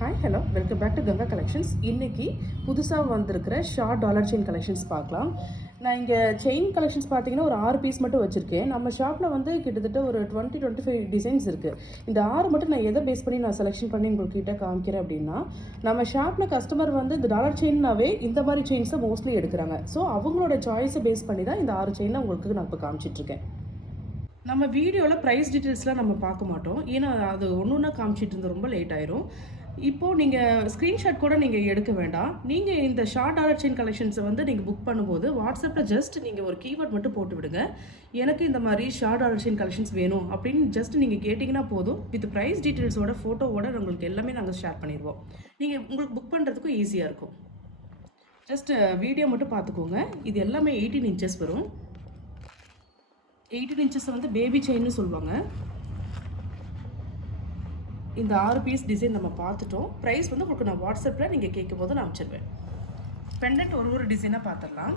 Hi hello welcome back to Ganga collections. இன்றைக்கி புதுசாக வந்திருக்கிற ஷார்ட் டாலர் செயின் கலெக்ஷன்ஸ் பார்க்கலாம். நான் இங்கே செயின் கலெக்ஷன்ஸ் பார்த்தீங்கன்னா ஒரு 6 பீஸ் மட்டும் வச்சுருக்கேன். நம்ம ஷாப்பில் வந்து கிட்டத்தட்ட ஒரு 20-25 டிசைன்ஸ் இருக்குது. இந்த 6 மட்டும் நான் எதை பேஸ் பண்ணி நான் செலெக்ஷன் பண்ணி உங்கள்கிட்ட காமிக்கிறேன் அப்படின்னா, நம்ம ஷாப்பில் கஸ்டமர் வந்து இந்த டாலர் செயின்னாவே இந்த மாதிரி செயின்ஸை மோஸ்ட்லி எடுக்கிறாங்க. ஸோ அவங்களோட சாய்ஸை பேஸ் பண்ணி தான் இந்த 6 செயினை உங்களுக்கு நான் இப்போ காமிச்சிட்ருக்கேன். நம்ம வீடியோவில் ப்ரைஸ் டீட்டெயில்ஸ்லாம் நம்ம பார்க்க மாட்டோம், ஏன்னா அது ஒன்று ஒன்றா காமிச்சிட்டு இருந்து ரொம்ப லேட் ஆயிரும். இப்போது நீங்கள் ஸ்க்ரீன்ஷாட் கூட நீங்கள் எடுக்க வேண்டாம். நீங்கள் இந்த ஷார்ட் டாலர் செயின் கலெக்ஷன்ஸை வந்து நீங்கள் புக் பண்ணும்போது வாட்ஸ்அப்பில் ஜஸ்ட் நீங்கள் ஒரு கீவேர்ட் மட்டும் போட்டு விடுங்க. எனக்கு இந்த மாதிரி ஷார்ட் டாலர் செயின் கலெக்ஷன்ஸ் வேணும் அப்படின்னு ஜஸ்ட் நீங்கள் கேட்டிங்கன்னா போதும். வித் ப்ரைஸ் டீட்டெயில்ஸோட ஃபோட்டோவோட உங்களுக்கு எல்லாமே நாங்கள் ஷேர் பண்ணிடுவோம். நீங்கள் உங்களுக்கு புக் பண்ணுறதுக்கும் ஈஸியாக இருக்கும். ஜஸ்ட் வீடியோ மட்டும் பார்த்துக்கோங்க. இது எல்லாமே 18 இன்ச்சஸ் வரும். 18 இன்ச்சஸ் வந்து பேபி செயின்னு சொல்லுவாங்க. இந்த 6 பீஸ் டிசைன் நம்ம பார்த்துட்டோம். ப்ரைஸ் வந்து உங்களுக்கு நான் வாட்ஸ்அப்பில் நீங்கள் கேட்கும் போது நான் அனுப்பிச்சிடுவேன். பெண்டன்ட் ஒரு டிசைனாக பார்த்துடலாம்.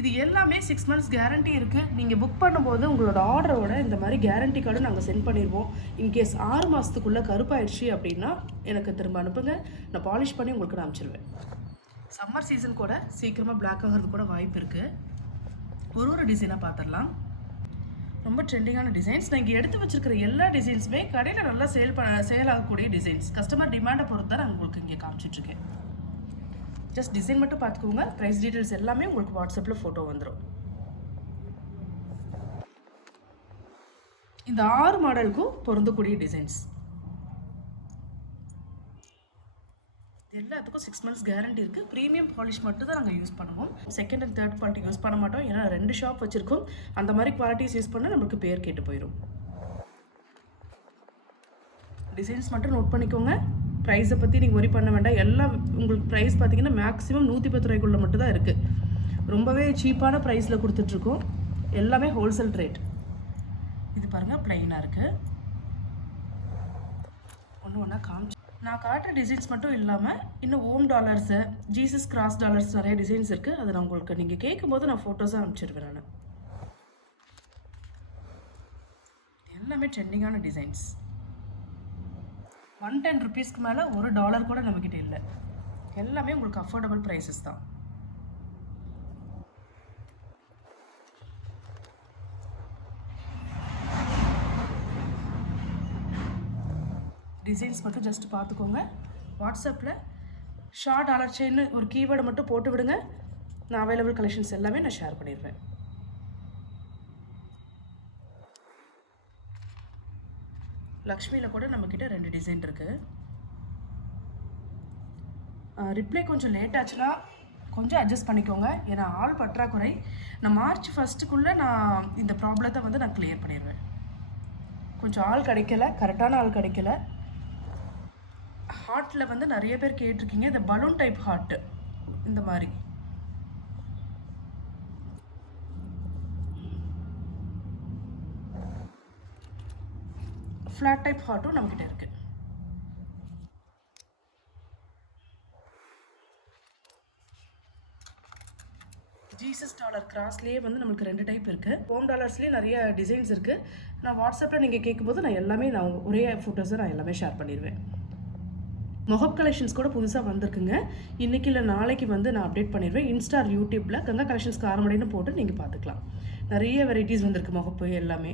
இது எல்லாமே 6 மந்த்ஸ் கேரண்டி இருக்குது. நீங்கள் புக் பண்ணும்போது உங்களோட ஆர்டரோட இந்த மாதிரி கேரண்டி கார்டு நாங்கள் சென்ட் பண்ணிடுவோம். இன்கேஸ் 6 மாதத்துக்குள்ளே கருப்பாயிடுச்சு அப்படின்னா எனக்கு திரும்ப அனுப்புங்க, நான் பாலிஷ் பண்ணி உங்களுக்கு நான் அனுப்பிச்சிடுவேன். சம்மர் சீசன் கூட சீக்கிரமாக பிளாக் ஆகிறது கூட வாய்ப்பு இருக்குது. ஒரு டிசைனாக பார்த்துடலாம். ரொம்ப ட்ரெண்டிங்கான டிசைன்ஸ். நான் இங்கே எடுத்து வச்சிருக்கிற எல்லா டிசைன்ஸுமே கடையில் நல்லா சேல் ஆகக்கூடிய டிசைன்ஸ். கஸ்டமர் டிமாண்டை பொறுத்து தான் நான் உங்களுக்கு இங்கே காமிச்சிட்ருக்கேன். ஜஸ்ட் டிசைன் மட்டும் பார்த்துக்கோங்க. ப்ரைஸ் டீட்டெயில்ஸ் எல்லாமே உங்களுக்கு வாட்ஸ்அப்பில் ஃபோட்டோ வந்துடும். இந்த 6 மாடலுக்கும் பொருந்தக்கூடிய டிசைன்ஸ். எல்லாத்துக்கும் 6 மந்த்ஸ் கேரண்டி இருக்குது. ப்ரீமியம் பாலிஷ் மட்டும் தான் நாங்கள் யூஸ் பண்ணுவோம். Second and third quality use பண்ண மாட்டோம். ஏன்னா 2 ஷாப் வச்சுருக்கோம். அந்த மாதிரி குவாலிட்டிஸ் யூஸ் பண்ணால் நம்மளுக்கு பேர் கேட்டு போயிடும். டிசைன்ஸ் மட்டும் நோட் பண்ணிக்கோங்க. ப்ரைஸை பற்றி நீங்கள் ஒரி பண்ண வேண்டாம். எல்லாம் உங்களுக்கு ப்ரைஸ் பார்த்தீங்கன்னா மேக்ஸிமம் 110 ரூபாய்க்குள்ளே மட்டும் தான் இருக்குது. ரொம்பவே சீப்பான ப்ரைஸில் கொடுத்துட்ருக்கோம். எல்லாமே ஹோல்சேல் ரேட். இது பாருங்கள் ப்ளைனாக இருக்குது. ஒன்றா காமிச்சு நான் காட்டுற டிசைன்ஸ் மட்டும் இல்லாமல் இன்னும் ஓம் டாலர்ஸு, ஜீசஸ் கிராஸ் டாலர்ஸ் நிறைய டிசைன்ஸ் இருக்குது. அதை நான் உங்களுக்கு நீங்கள் கேட்கும்போது நான் ஃபோட்டோஸாக அனுப்பிச்சிடுவேன். நான் எல்லாமே ட்ரெண்டிங்கான டிசைன்ஸ். 110 ருபீஸ்க்கு மேலே $1 கூட நம்மக்கிட்ட இல்லை. எல்லாமே உங்களுக்கு அஃபோர்டபுள் ப்ரைஸஸ் தான். டிசைன்ஸ் மட்டும் ஜஸ்ட் பார்த்துக்கோங்க. வாட்ஸ்அப்பில் ஷார்ட் டாலர் செயின் ஒரு கீவேர்டு மட்டும் போட்டு விடுங்க. நான் அவைலபிள் கலெக்ஷன்ஸ் எல்லாமே நான் ஷேர் பண்ணிடுவேன். லக்ஷ்மியில் கூட நம்மக்கிட்ட 2 டிசைன் இருக்குது. ரிப்ளை கொஞ்சம் லேட் ஆச்சுன்னா கொஞ்சம் அட்ஜஸ்ட் பண்ணிக்கோங்க. ஏன்னா ஆள் பற்றாக்குறை. நான் மார்ச் 1 நான் இந்த ப்ராப்ளத்தை வந்து நான் கிளியர் பண்ணிடுவேன். கொஞ்சம் ஆள் கிடைக்கல, கரெக்டான ஆள் கிடைக்கல. ஹார்ட்டில் வந்து நிறைய பேர் கேட்டிருக்கீங்க. இந்த பலூன் டைப் ஹார்ட்டு, இந்த மாதிரி ஃப்ளாட் டைப் ஹார்ட்டும் நம்மகிட்ட இருக்கு. ஜீசஸ் டாலர் கிராஸ்லேயே வந்து நமக்கு 2 டைப் இருக்குது. ஹோம் டாலர்ஸ்லேயே நிறைய டிசைன்ஸ் இருக்குது. நான் வாட்ஸ்அப்பில் நீங்கள் கேட்கும்போது நான் எல்லாமே ஒரே ஃபோட்டோஸை நான் எல்லாமே ஷேர் பண்ணிடுவேன். மொஹப் கலெக்ஷன்ஸ் கூட புதுசாக வந்திருக்குங்க. இன்றைக்கி இல்லை நாளைக்கு வந்து நான் அப்டேட் பண்ணிடுவேன். இன்ஸ்டா யூடியூப்பில் கங்கா கலெக்ஷன்ஸ் காரமடைன்னு போட்டு நீங்கள் பார்த்துக்கலாம். நிறைய வெரைட்டிஸ் வந்திருக்கு மொஹப்பு எல்லாமே.